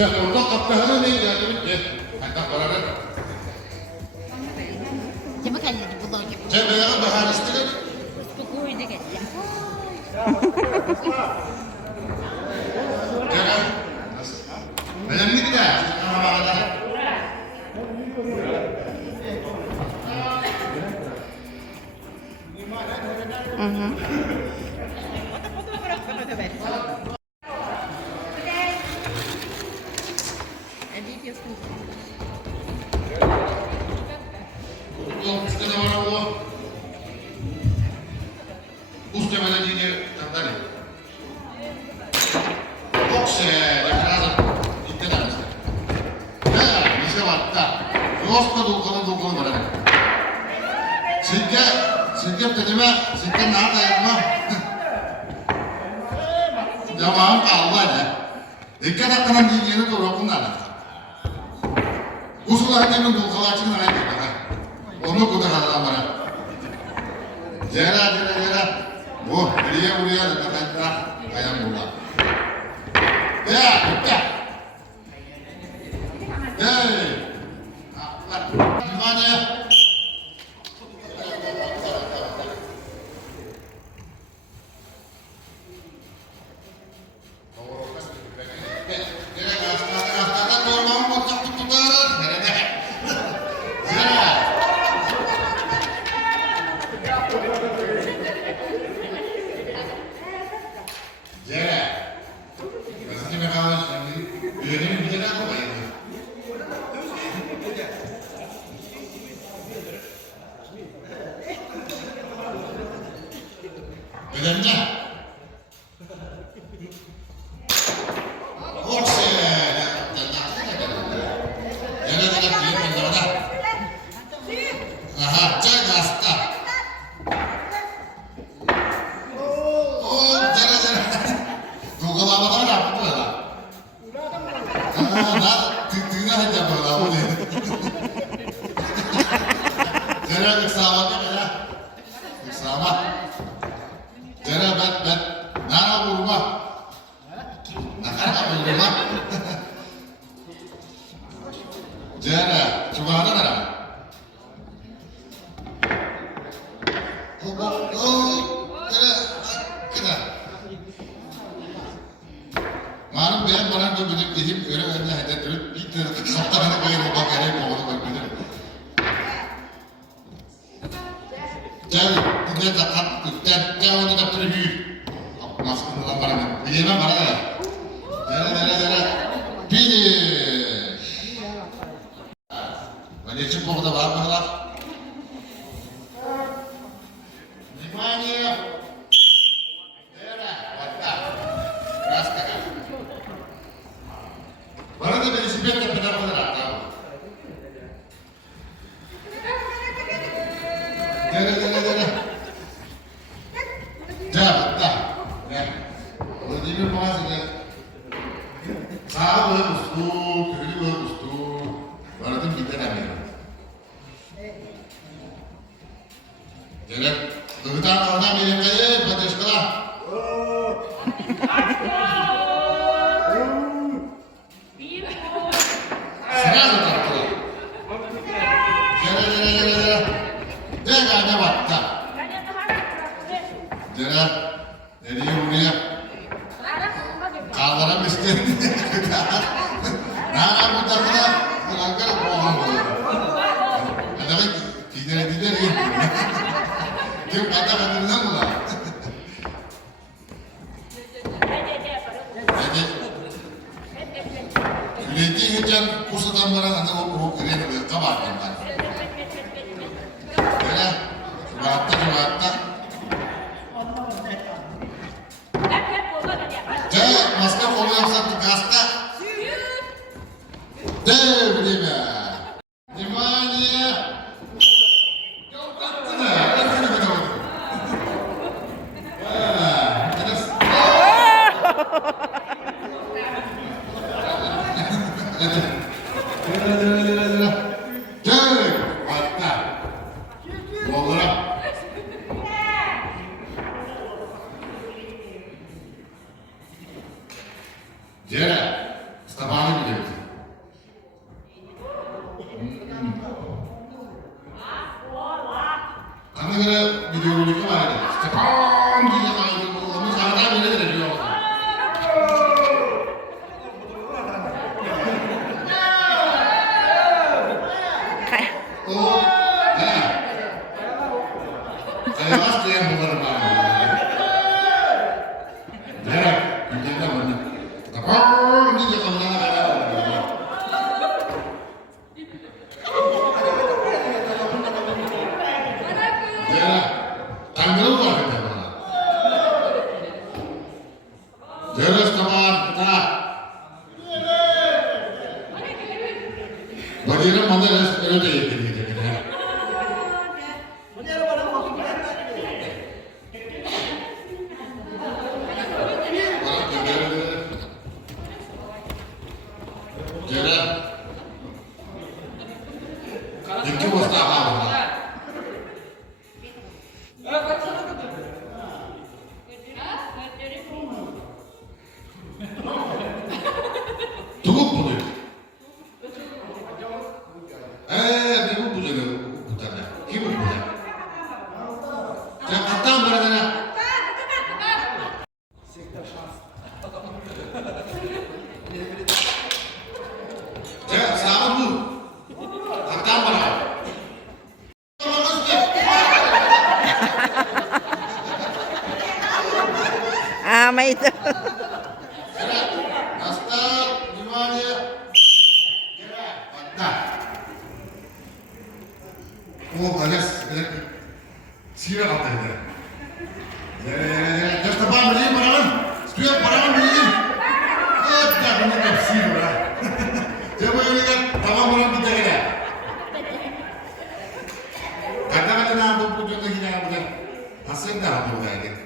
Orada kaptanı ne geldi? Hatta paralar. Coba kalian pulau gitu. Saya bayar bahan istilah. Pukul dia kan. Jangan. Dalam ini tidak. Apa-apa. Sikap terima, sikap nak ya mah. Jamaah Allah ya. Ikat akan di ini tu orang mana? Usul hati mendu kalau cina lagi kan. Ono kuda kalau mana? Jera. Oh, dia kata ayam bola. Ya. Hey. Gimana ya? Jara, coba ada nggak? Kita. Malam biar mana tu bunyi kejip kerja aja ada terus kita sabtu ada kaya rumah kaya mau tu kerja. Jadi dia takkan jauh ni tak terhiu. Masuk dalam barang. Dia mana barang? Jara. Pilih. Dia cukup kita berapa lah? Limanya, daerah, wadah, keras tekan. Baru kita disipin ke benar-benar atau? Daerah. Dah. Ya. Kalau jadi pengas ni, sahabat gustu, kedua gustu, baru tu kita dah ni. Jadi, kita orang bilang kaya pada sekolah. Senang tak tu? Jadi, jangan ada waktu. Jadi umurnya kawaran miskin. Nana buta kita melanggar bohong. Ada lagi tidak ni. Dia kata benar lah. Jadi hujan kusutan barang anda mau keren berkabar kan? Ya, Mana kira video ini kemarin. Cepom dia kalau itu kamu salah tahu ini dari dia. Oh, ya. Saya pasti yang benar. Ya, ini kan benar. Cepom dia kalau tanggal berapa kita? Jelas teman kita. Bagaimana mana ada ini kita. Jelas. Itu pasti apa? Cukup boleh. Cukup boleh bukan? Cukup boleh. Jangan kata berada. Jangan salah bu. Kata berada. May itu. Nastar, gimana? Mantap. Oh, banyak sirap apa ini? Ya, tepat beli parawan. Setiap parawan beli. Tak benar kapsi lah. Coba ini kan, tamam orang kita kena. Kata-kata nak berpujuk lagi nak bukan. Hasil dah apa bukan gitu.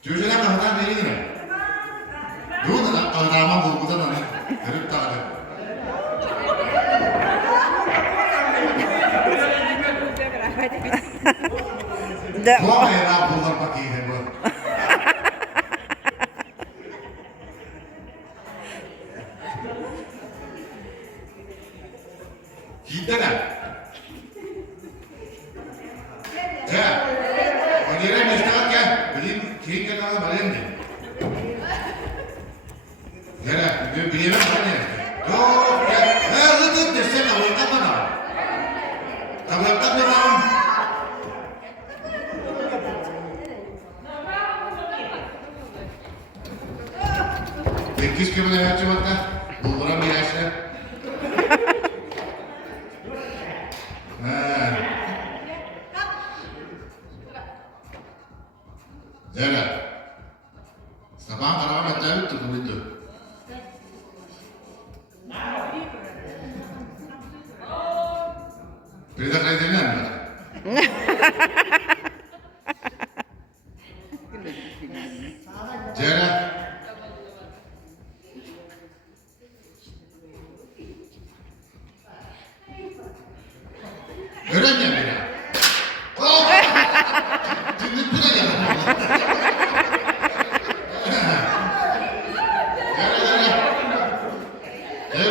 주제가 강한 얘기네. 누구나 나만 보고잖아. 그렇다. 뭐야 나 보다 밖에 해 뭐. 기다려. 자, 어디를 미스터할게. 우리 기획에 나가 말했는데. 그래, 미래는 말이야. 어디 됐어? 나 왜 깜빡아? 나 왜 깜빡아? Bekliş gibi ne yapacağım hatta? Bulguram bir yaşta. Zara, sabah karam acayip tuh itu. Berita kerajaan apa? Zara, berani apa? Oh, jadi berani apa?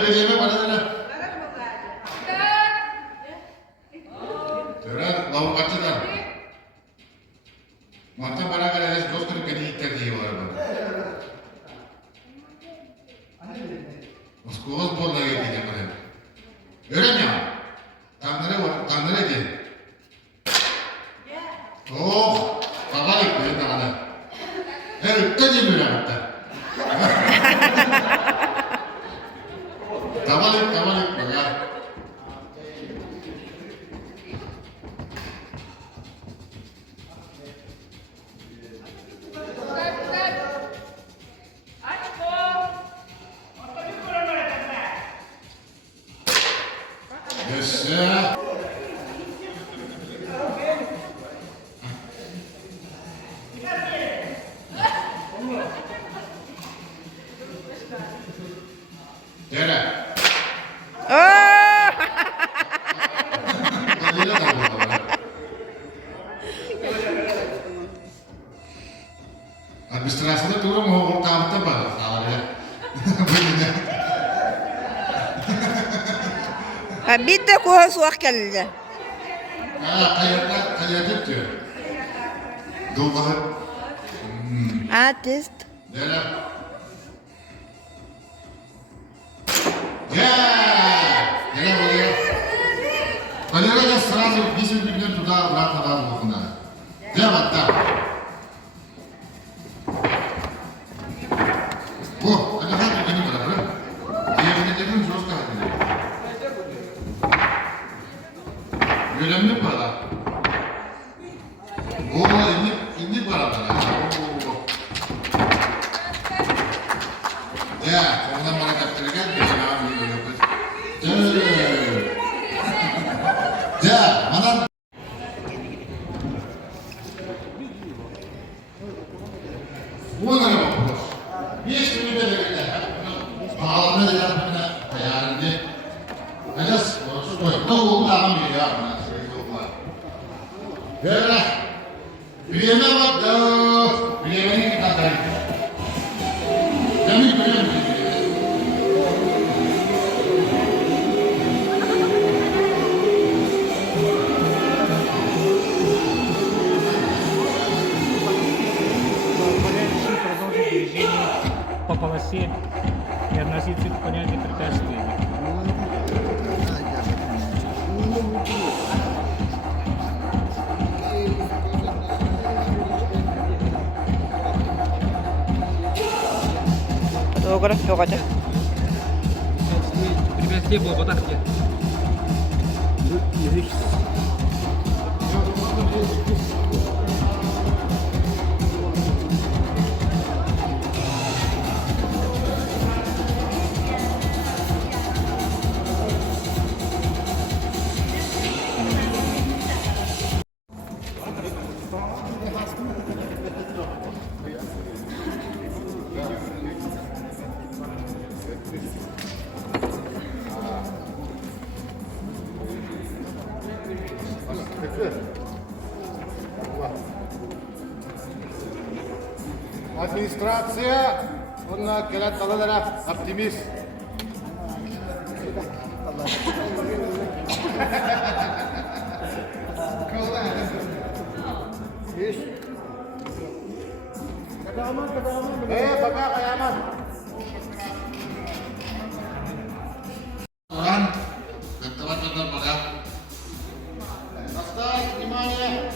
Bagaimana pada sana? Terus lawan pacaran. Mata pada kada dos kali kini kita dia orang. उसको बहुत बोल लगे थी जब मैंने ये क्या तांगरे थे ओह कबाली कोई ना आता है इतना जी मेरा आता कबाली बगा Yes, sir. Jara. Oh. Administrasinya turun mau tahu apa salah ya. Bitti kuha suak geldi. Kayaklık diyor. Dulmalı. Artist. Nere? Gel! Nere oluyor? Kalera da sırası bizim birbirine tutar, bırakmadan bu bunlar. Gel hatta. Bu, hadi hadi beni bırakın. Diğerine söz kaldı. Önemli para. Oo, indi paralar. Ya, ondan bana kaptırırken bir şey abi. Ya, bana... Bu ne bu? Bir sürü de böyle. Pahalı ne yapına hayalinde. Ajas, ne oldu anlamıyor ya. Böyle. Bileme bak da. Bilemeyi kita tarik. Kami bileme. По полосе и относиться к понятию препятствия. Fotoğraf yok hadi. Препятствие было вот так где. Администрация, он келет калыдыра оптимист. Baka kayaman. Orang, teman-teman pada. Basta, внимание.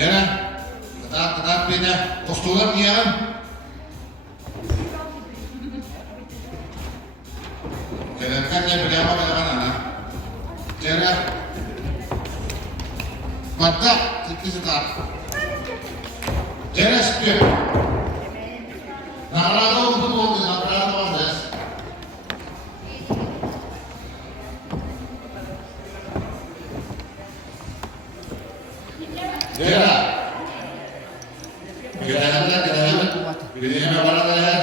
Nere? Tetap beda. Postular dia kan? Jalankan ya berapa jalan anak? Jarak. Mata, itu setar. Jarak sekian. Narado untuk waktu, narado ada. Jarak. Gedean apa ya?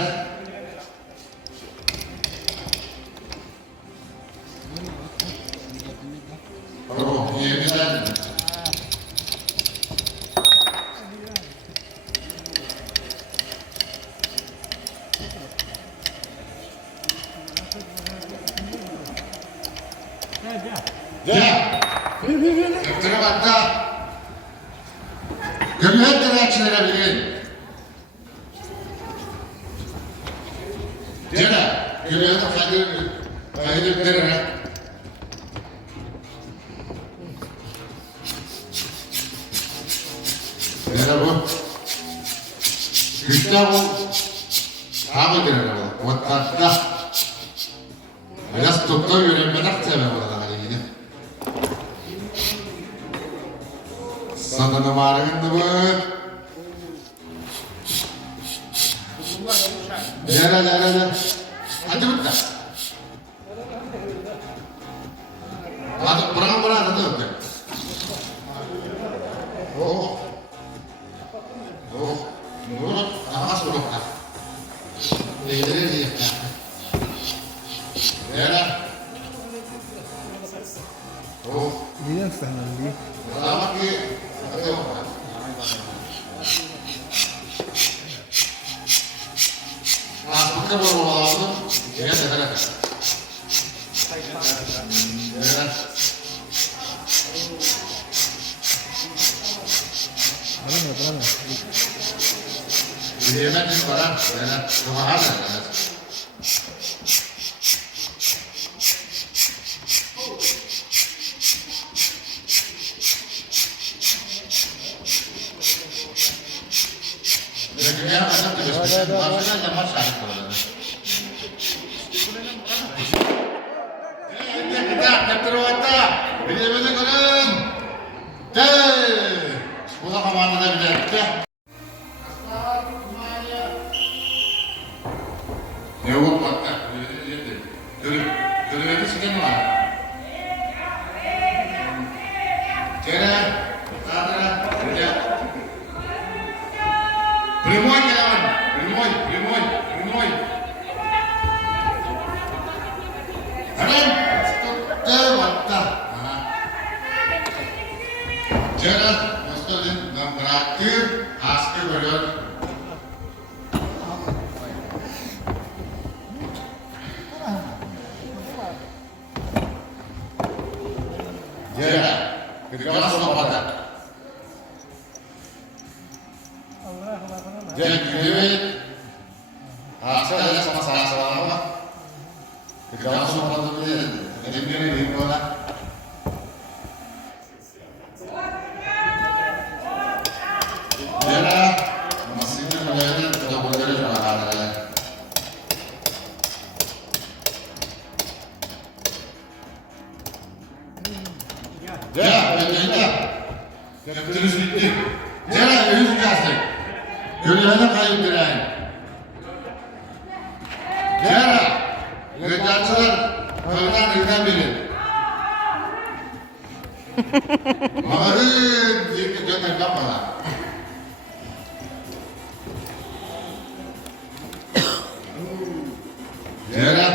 Oh, iya bisa. Ya. Terima kasih. Gömüyor dirençlere bilin. Cana, gömüyor da kaydır derine. Nere bu? Güçte bu. Abi derine bu. Vattatta. Biraz doktor yönetmenek sevmem orada yine. Sana numaranı bu. Jara. Hadi bitti. Hadi bırak hadi. Oh. Nur, apa suruh? Ini. Jara. Oh. Iya, sekali. Selamat ki. Masuknya baru Ya da kadar. Ya. Yemek mi var? Ya. Cuma ada. Dünya kadar da başka zaman sahip oldu. Kita terwata, bila konon. Bu da kemana da bilir. Ne oldu bak? Görüyordu senin var. Cera, kadra, kerja. Primoy kawan, primoy. Kalian terwata. Cera, mustahil dan terakhir askar berdoa. Ya, ketika pada. Jadi, askar sama sama. Ketika pada dia, jadi dia di mana? Ya, masih itu menjadi kita bekerja sama ada. Ya, terus bitti. Cera, yüz kastık. Gölüne kayıp diren. Cera, gölgeçler kayıdan birden biri. Mağarın diye gönder kapana. Cera,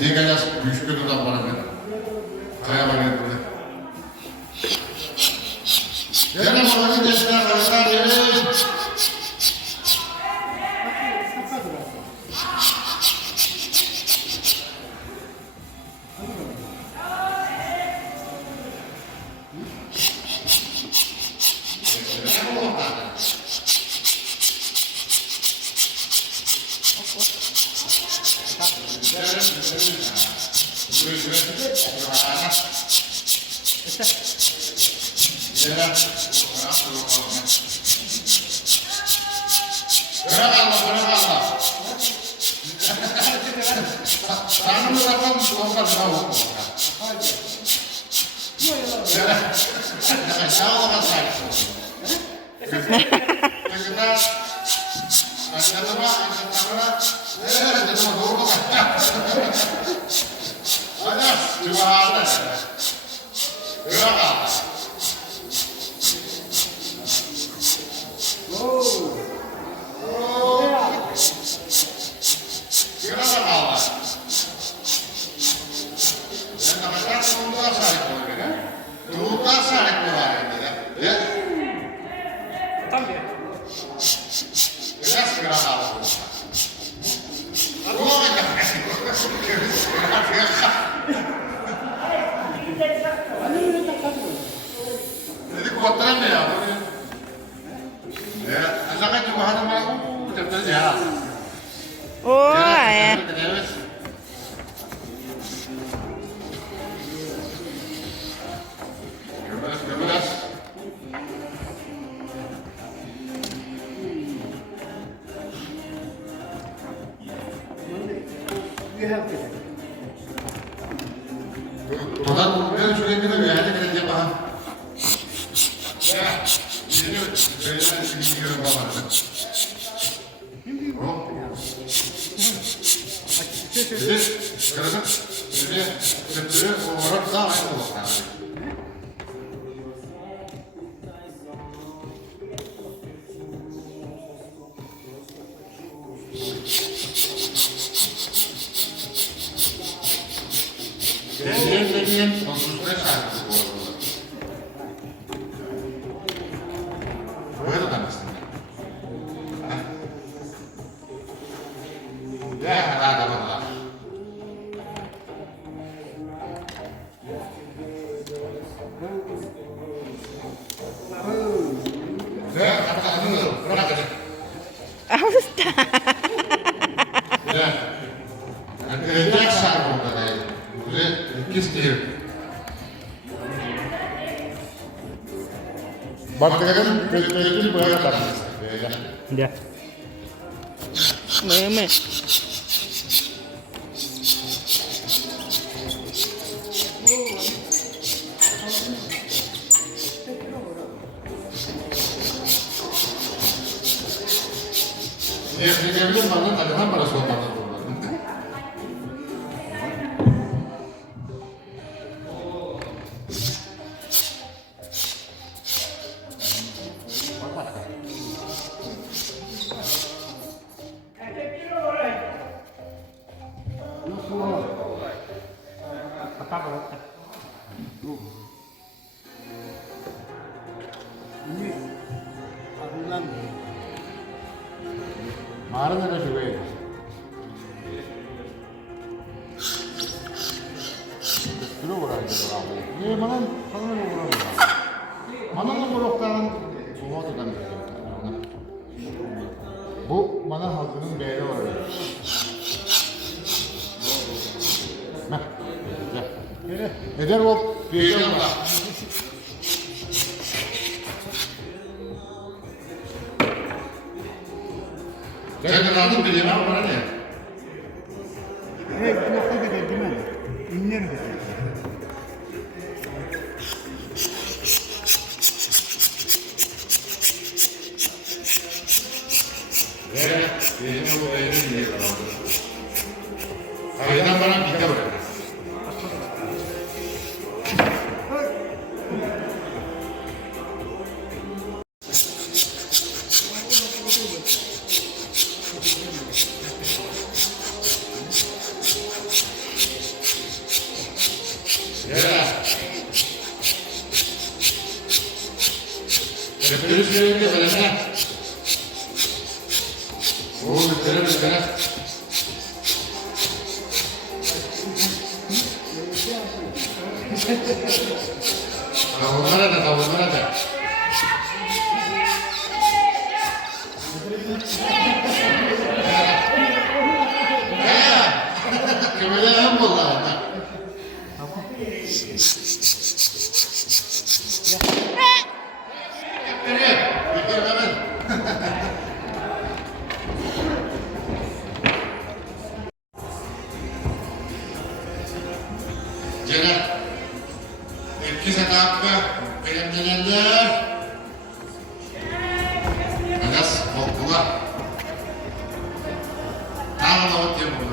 dia kan güçlü bir adam var benim. Kaya var burada. Yana babanın desene karşılar verin. Tanrı zaten olsa daha olur. Sağ olun sahip. Kita asyadama doğru bak. Ada cuma ada. Berapa? Berapa kalah? Dan namanya semua sahib boleh kan? Tuta sahib boleh kan? Ya. Também. Jelas berapa kalah? Oh, jadi kotoran ya. Ya, asalkan cuma ada malu, cepat ya. Oh, ya. Bebas. Total ben şuraya bir de hadi gidip yapalım. Ya, yeni böyle bir şey var. Karena ini sebenarnya orang salah itu. Jadi khususnya saat itu. Betul kan? Bırak hadi. Usta. Ya. Kredi akşam orada da. Güzel. İkiz değil. Bak dedim kredi böyle bakmışsın. Böyle. Ya. Meme. Niye çekebilir bana? Hadi hem parası olmadan burada. Apa berarti? Mağara da şuraya. Üstüne uğraydı bravo. Niye bana sana mı uğramıyor? Bana da blokların bu odadan bu bana halkının beyri var. Eder o bir şey var. Sen aldın bir yemeği bana ne? Evet, bu nokta da değil mi? İnler mi? Ve benim bu evin diye kaldı. Hayırdan bana bir de bırak. Hepiniz yerinde böyle. Oğlum bir Kavunlara da. Kemale hem vallahi. Cenab, herkese kapı, elimdeler. Anas, okula. Tam da o tempo.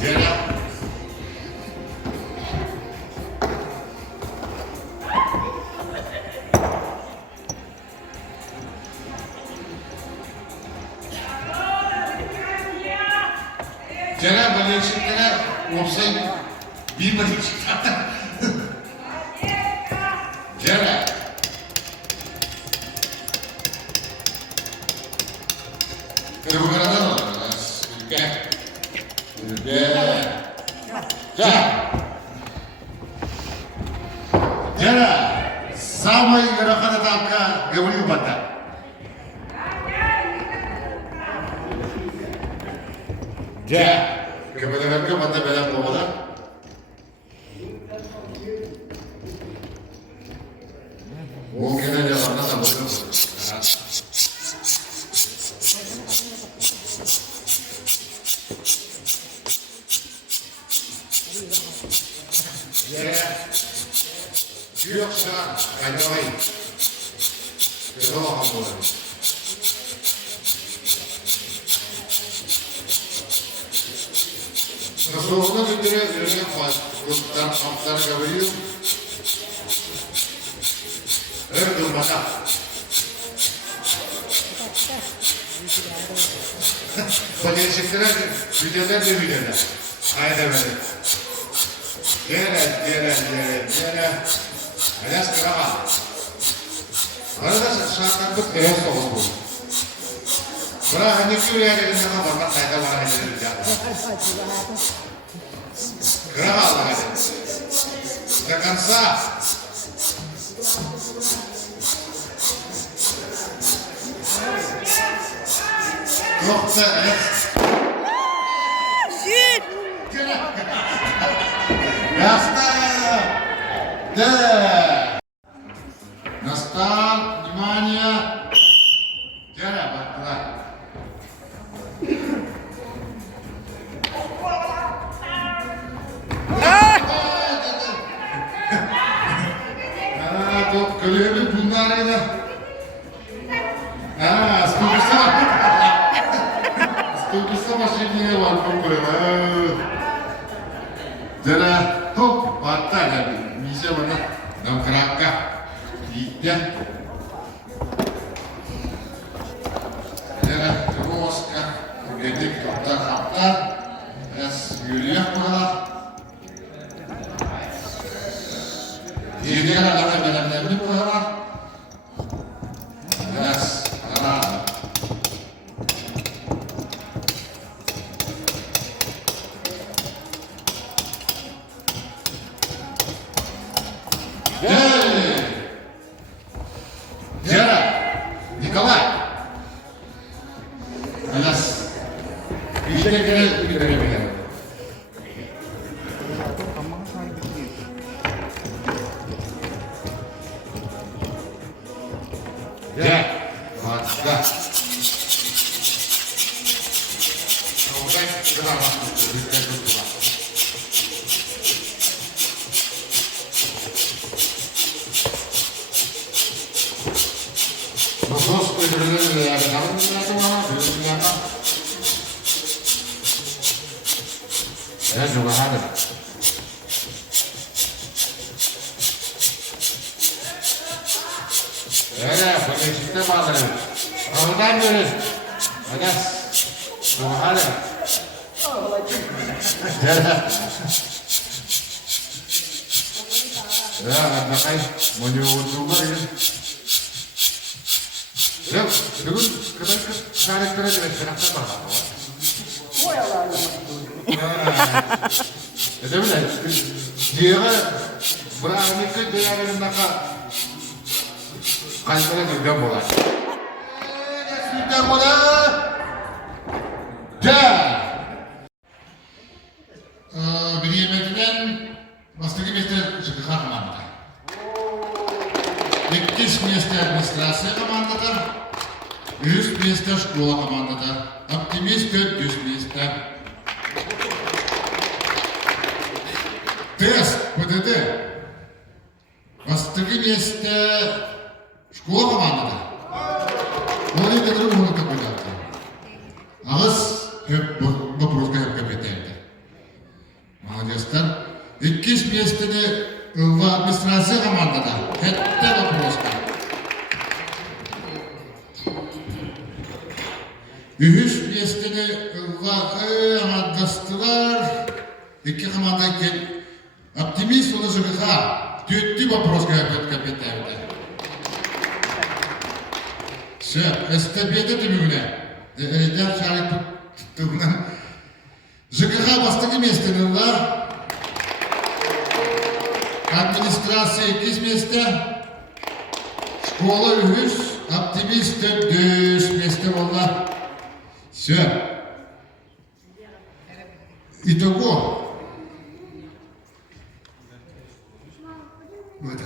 Cenab. Cenab, böyle şeyler olsaydı bir bacı çıktı. Cenab. Bu kadar olur. Gel. Gel. Gel. Cenab. Sama gerakan tangka gawin bata. Gel. Kemudian ke mata belam bola. Mungkin ada warna tambah. Yoksa kaynamayın. Kırma hamurları. Nasıl oldu bir kere üzerine kurtlar, kamplar kabulü. Evet durmada. Fakirçiklere videolar da videolar. Haydi böyle. Gene. Alas kırama. Arada şartlandık biraz soğuk bu. Bırak hani küreğe gelin ama bakmak kayda var hani ya. Kırama Allah hadi. Tekansa. Yok da Şut. Yasta. De. Настал, внимание. Гера, baktılar. Top görüyor bunlar öyle. Stupisa var. Stupisa maşineye var bu böyle. Jara, hop, batta da bisa mana nam keraka. Iya. Jara, terus kan, gedik kapten, es yürüyor malah. Ini kan ada beda-beda ini pulang. Yes, ada. Jara, Nikolai. Yes. İşte gene. Ama sanki değil. Ya, harika. Oke, kenapa? Terus kemudian ya, kamu ternyata mana? Ternyata. Ya juga ada. Ya, pakai sistem apa nih? Kalau tadi nih, ada, semua ada. Ya, pakai mau nyuwun juga ini. Ya, dulu kita karakternya dari karakter apa? Itu benar. Dia berani ke dia nak kantornya juga bola. Sudah bola. Dah. Bir yemekten pastaki mister çıkıkan komanda. İkiz mister administrasi komandadır. 100 mister şkola komandadır. Optimist 400 mister. Тест ПДД. Пастaki mister школа командада. Ол енді оны көп ойлапты. Ağız hep вопроска hep компетентті. Молодецтер. 2 местені в администрация командада. Hette вопроска. 3 местені в амандастылар. 2 команда кен. Оптимист олы жығыға. 4 вопроска hep компетентті. Все, эстафета түбігіне. Дәр шарик түбігінен. ЖКХ бастығы местінің бар. Администрация 2 месте. Школа 3, оптимист 4 месте болды. Все. Итого. Вот.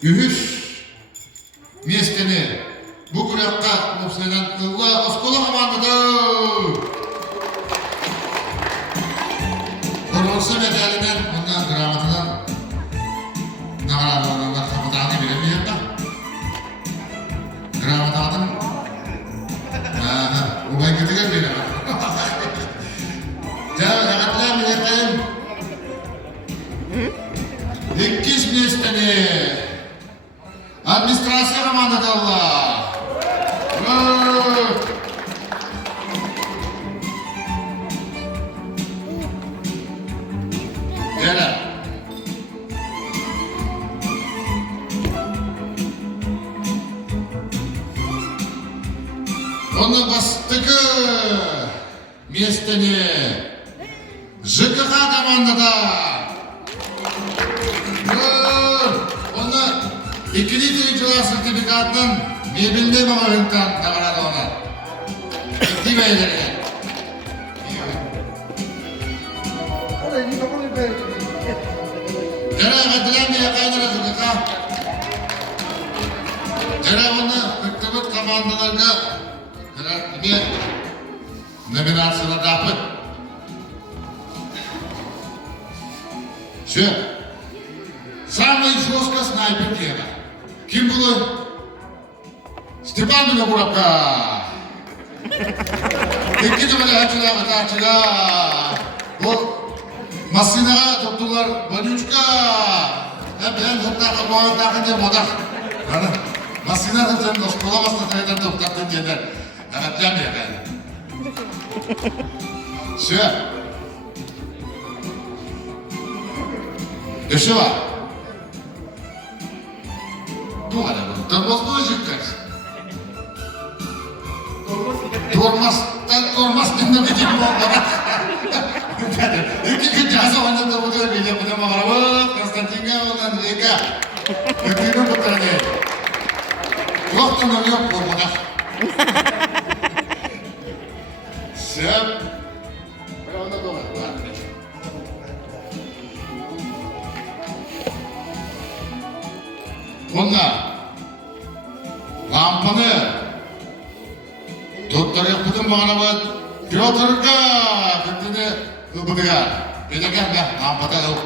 3 местені bu kuraqqa opsiyondan Allah oskola komandada. Korolsa medalinden, ondan gramatidan nağaralarından kapıdağını bilemiyor da. Gramatadın o ben kötüler beni. Canım, rahatlar milletim. 2 местені administrasiya komandada Allah. Gel. Onun bastığı местені ЖКХ командада. Onu 2. yıla sertifikatının mebelde bağırından kabarada ona. Dibeyle. Jere kadilan diye kaynana çocuklar. Jere bunu kırktıbıt komandalarga bir nominasyona dapıt. Şu самый жестко снайпер diyorlar. Kim bunu? Stepan Minoburavka. İki numara açılar. Bu masina doktorlar Banyuçka. Hep ben doktor kapağını takınca moda. Hani masina doktor olamazsa sayıdan doktor diyorlar. Evet demiyor yani. Şu. Düşü var. Bu var ya bu. Dormazlığı çıkarsın. Dormaz dinle bir gibi olmadan. İki gün cazı oynadı bu diyor. Bile bile mağaraba. Konstantin'e olan Rika. Ötüğünü bu tane. Yoktan yok bu buna. Sen. Ben onda doğru. Bunlar. Lampanı. Doktor yaptım bana bak. Piotr'ga kendini ıbıdıga. Bedekan ben lampada yok.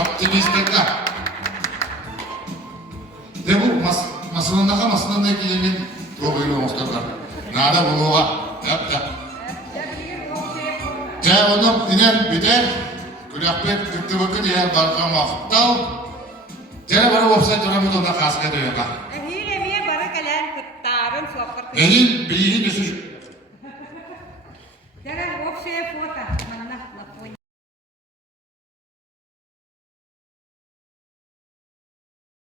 Optimistikler. De bu masanın da kiyemin doğruyla muhtemelen. Nada bunu var. Yap. Onu inen biter. Kulakbet kırktı bakın yer barka mahtal. Jadi baru website orang itu nak kasih itu ya kak. Ini baru kalian ketaruh suap Ini bihin justru. Jangan website foto mana